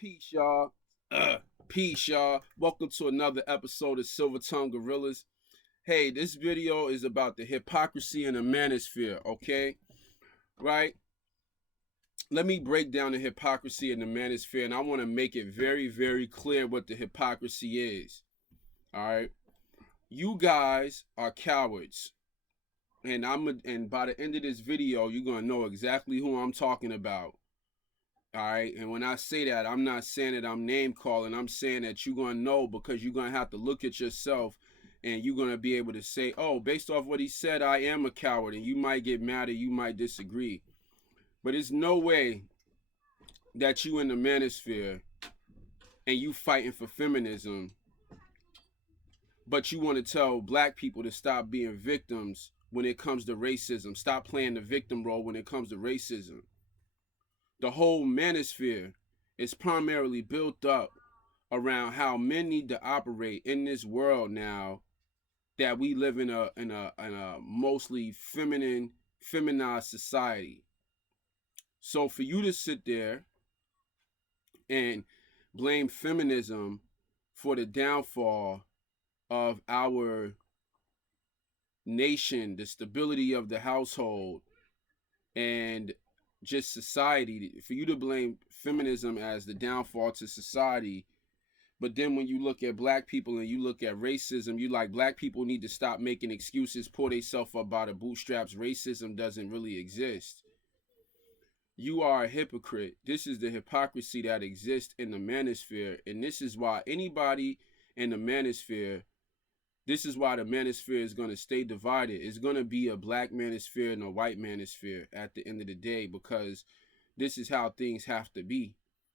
Peace, y'all. Peace, y'all. Welcome to another episode of Silver Tongue Gorillas. Hey, this video is about the hypocrisy in the manosphere, okay? Right? Let me break down the hypocrisy in the manosphere, and I want to make it very, very clear what the hypocrisy is. All right? You guys are cowards. And by the end of this video, you're gonna know exactly who I'm talking about. All right. And when I say that, I'm not saying that I'm name calling. I'm saying that you're going to know because you're going to have to look at yourself and you're going to be able to say, oh, based off what he said, I am a coward. And you might get mad or you might disagree. But there's no way that you in the manosphere and you fighting for feminism, but you want to tell black people to stop being victims when it comes to racism. Stop playing the victim role when it comes to racism. The whole manosphere is primarily built up around how men need to operate in this world now that we live in a mostly feminized society. So for you to sit there and blame feminism for the downfall of our nation, the stability of the household, and just society, for you to blame feminism as the downfall to society, but then when you look at black people and you look at racism, you like black people need to stop making excuses, pull themselves up by the bootstraps. Racism doesn't really exist. You are a hypocrite. This is the hypocrisy that exists in the manosphere, and this is why anybody in the manosphere, this is why the manosphere is going to stay divided. It's going to be a black manosphere and a white manosphere at the end of the day, because this is how things have to be.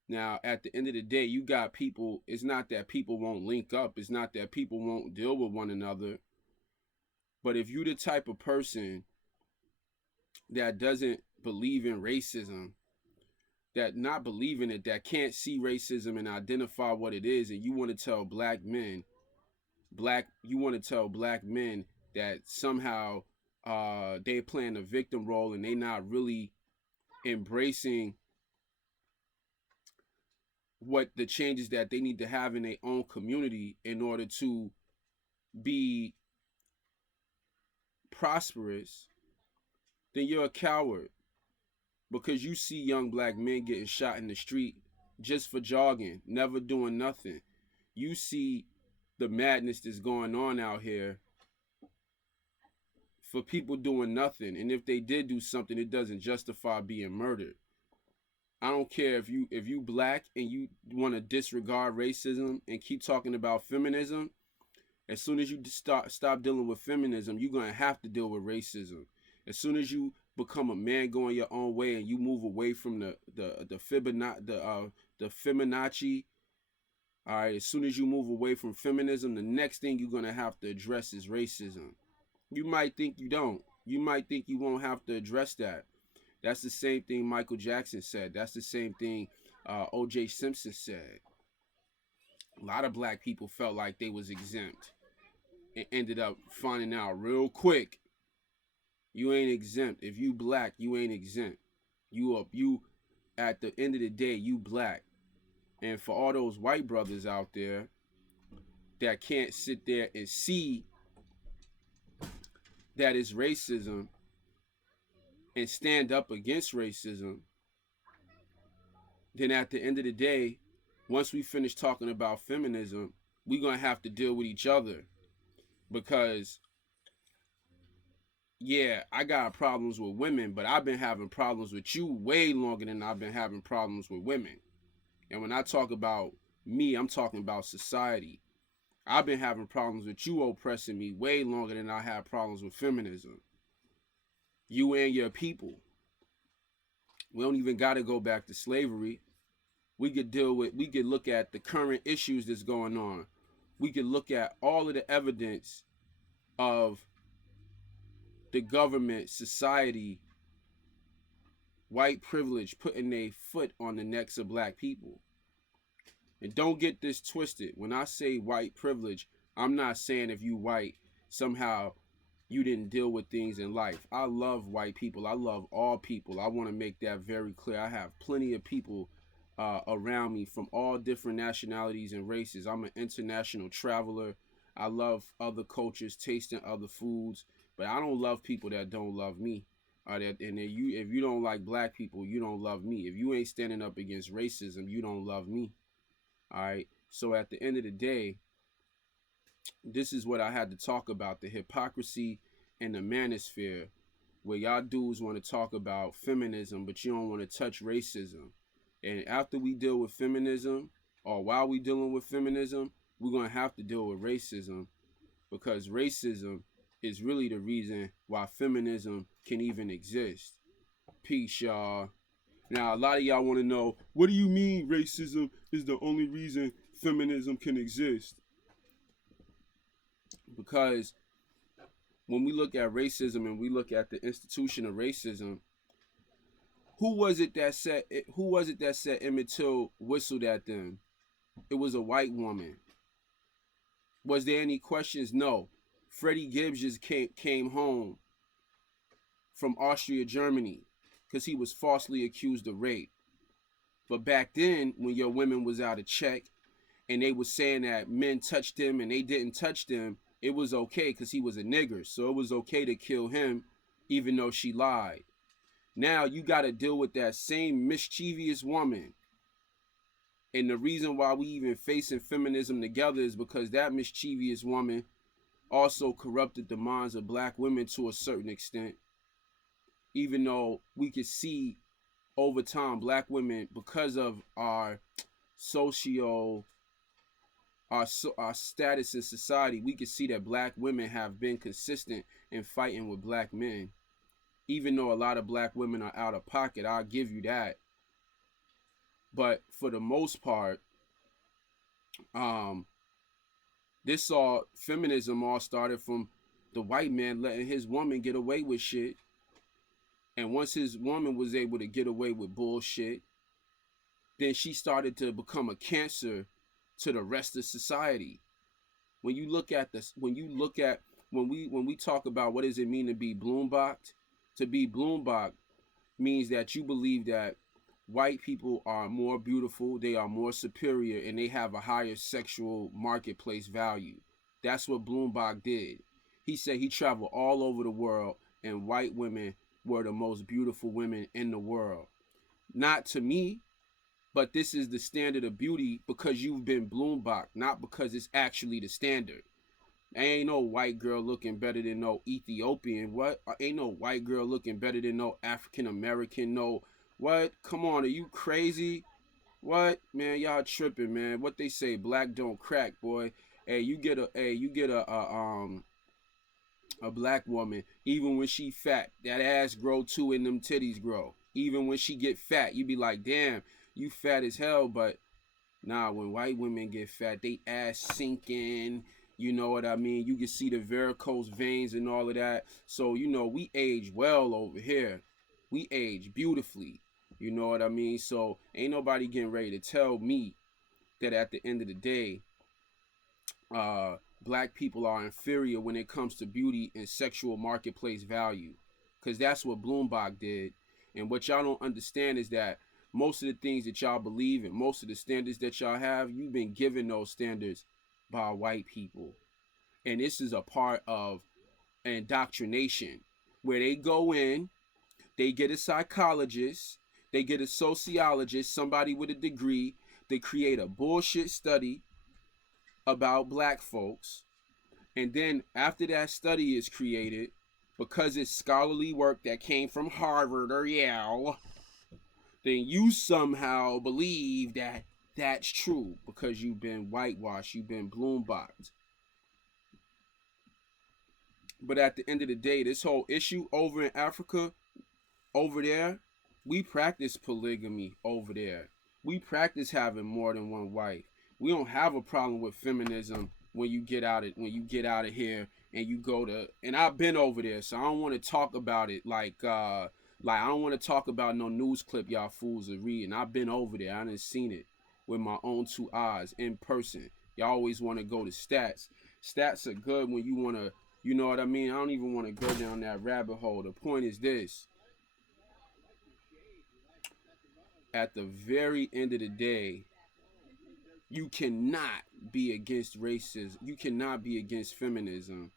Now, at the end of the day, you got people, it's not that people won't link up. It's not that people won't deal with one another. But if you're the type of person that doesn't believe in racism, that not believe in it, that can't see racism and identify what it is, and you want to tell black men, you want to tell black men that somehow they playing a victim role and they not really embracing what the changes that they need to have in their own community in order to be prosperous, then you're a coward, because you see young black men getting shot in the street just for jogging, never doing nothing. You see the madness that's going on out here for people doing nothing, and if they did do something, it doesn't justify being murdered. I don't care if you black and you want to disregard racism and keep talking about feminism. As soon as you stop dealing with feminism, you're gonna have to deal with racism. As soon as you become a man going your own way and you move away from the feminazi, all right. As soon as you move away from feminism, the next thing you're gonna have to address is racism. You might think you don't. You might think you won't have to address that. That's the same thing Michael Jackson said. That's the same thing O.J. Simpson said. A lot of black people felt like they was exempt and ended up finding out real quick, you ain't exempt. If you black, you ain't exempt. You at the end of the day, you black. And for all those white brothers out there that can't sit there and see that it's racism and stand up against racism, then at the end of the day, once we finish talking about feminism, we're going to have to deal with each other. Because, yeah, I got problems with women, but I've been having problems with you way longer than I've been having problems with women. And when I talk about me, I'm talking about society. I've been having problems with you oppressing me way longer than I have problems with feminism. You and your people. We don't even got to go back to slavery. We could look at the current issues that's going on. We could look at all of the evidence of the government, society, white privilege putting their foot on the necks of black people. And don't get this twisted. When I say white privilege, I'm not saying if you white, somehow you didn't deal with things in life. I love white people. I love all people. I want to make that very clear. I have plenty of people around me from all different nationalities and races. I'm an international traveler. I love other cultures, tasting other foods, but I don't love people that don't love me. And if you don't like black people, you don't love me. If you ain't standing up against racism, you don't love me. All right. So at the end of the day, this is what I had to talk about: the hypocrisy and the manosphere, where y'all dudes want to talk about feminism, but you don't want to touch racism. And after we deal with feminism, or while we dealing with feminism, we're gonna have to deal with racism, because racism is really the reason why feminism can even exist. Peace, y'all. Now, a lot of y'all want to know, what do you mean racism is the only reason feminism can exist? Because when we look at racism and we look at the institution of racism, who was it that said Emmett Till whistled at them? It was a white woman. Was there any questions? No. Freddie Gibbs just came home from Austria, Germany, because he was falsely accused of rape. But back then, when your women was out of check and they was saying that men touched him and they didn't touch them, it was okay because he was a nigger. So it was okay to kill him even though she lied. Now you got to deal with that same mischievous woman. And the reason why we even facing feminism together is because that mischievous woman also corrupted the minds of black women to a certain extent. Even though we could see over time black women, because of our socio our status in society, we can see that black women have been consistent in fighting with black men. Even though a lot of black women are out of pocket, I'll give you that. But for the most part, feminism all started from the white man letting his woman get away with shit. And once his woman was able to get away with bullshit, then she started to become a cancer to the rest of society. When you look at this, when we talk about what does it mean to be Bloombocked, to be Bloombocked means that you believe that white people are more beautiful, they are more superior, and they have a higher sexual marketplace value. That's what Bloomberg did. He said he traveled all over the world and white women were the most beautiful women in the world. Not to me, but this is the standard of beauty because you've been Bloomberg, not because it's actually the standard. Ain't no white girl looking better than no Ethiopian. What? Ain't no white girl looking better than no African American. No, what? Come on, are you crazy? What? Man, y'all tripping, man. What they say, black don't crack, boy. Hey, you get a black woman, even when she fat, that ass grow too and them titties grow. Even when she get fat, you be like, damn, you fat as hell. But nah, when white women get fat, they ass sinking. You know what I mean? You can see the varicose veins and all of that. So, you know, we age well over here. We age beautifully. You know what I mean? So ain't nobody getting ready to tell me that at the end of the day, black people are inferior when it comes to beauty and sexual marketplace value. Because that's what Bloomberg did. And what y'all don't understand is that most of the things that y'all believe and most of the standards that y'all have, you've been given those standards by white people. And this is a part of indoctrination where they go in, they get a psychologist, they get a sociologist, somebody with a degree, they create a bullshit study about black folks. And then after that study is created, because it's scholarly work that came from Harvard or Yale, then you somehow believe that that's true because you've been whitewashed, you've been Bloombocked. But at the end of the day, this whole issue over in Africa, over there, we practice polygamy over there. We practice having more than one wife. We don't have a problem with feminism when you get out of here and you go to, and I've been over there, so I don't want to talk about it like I don't want to talk about no news clip y'all fools are reading. I've been over there. I done seen it with my own two eyes in person. Y'all always want to go to stats. Stats are good when you want to, you know what I mean? I don't even want to go down that rabbit hole. The point is this. at the very end of the day, you cannot be against racism. You cannot be against feminism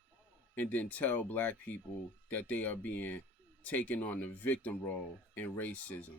and then tell black people that they are being taken on the victim role in racism.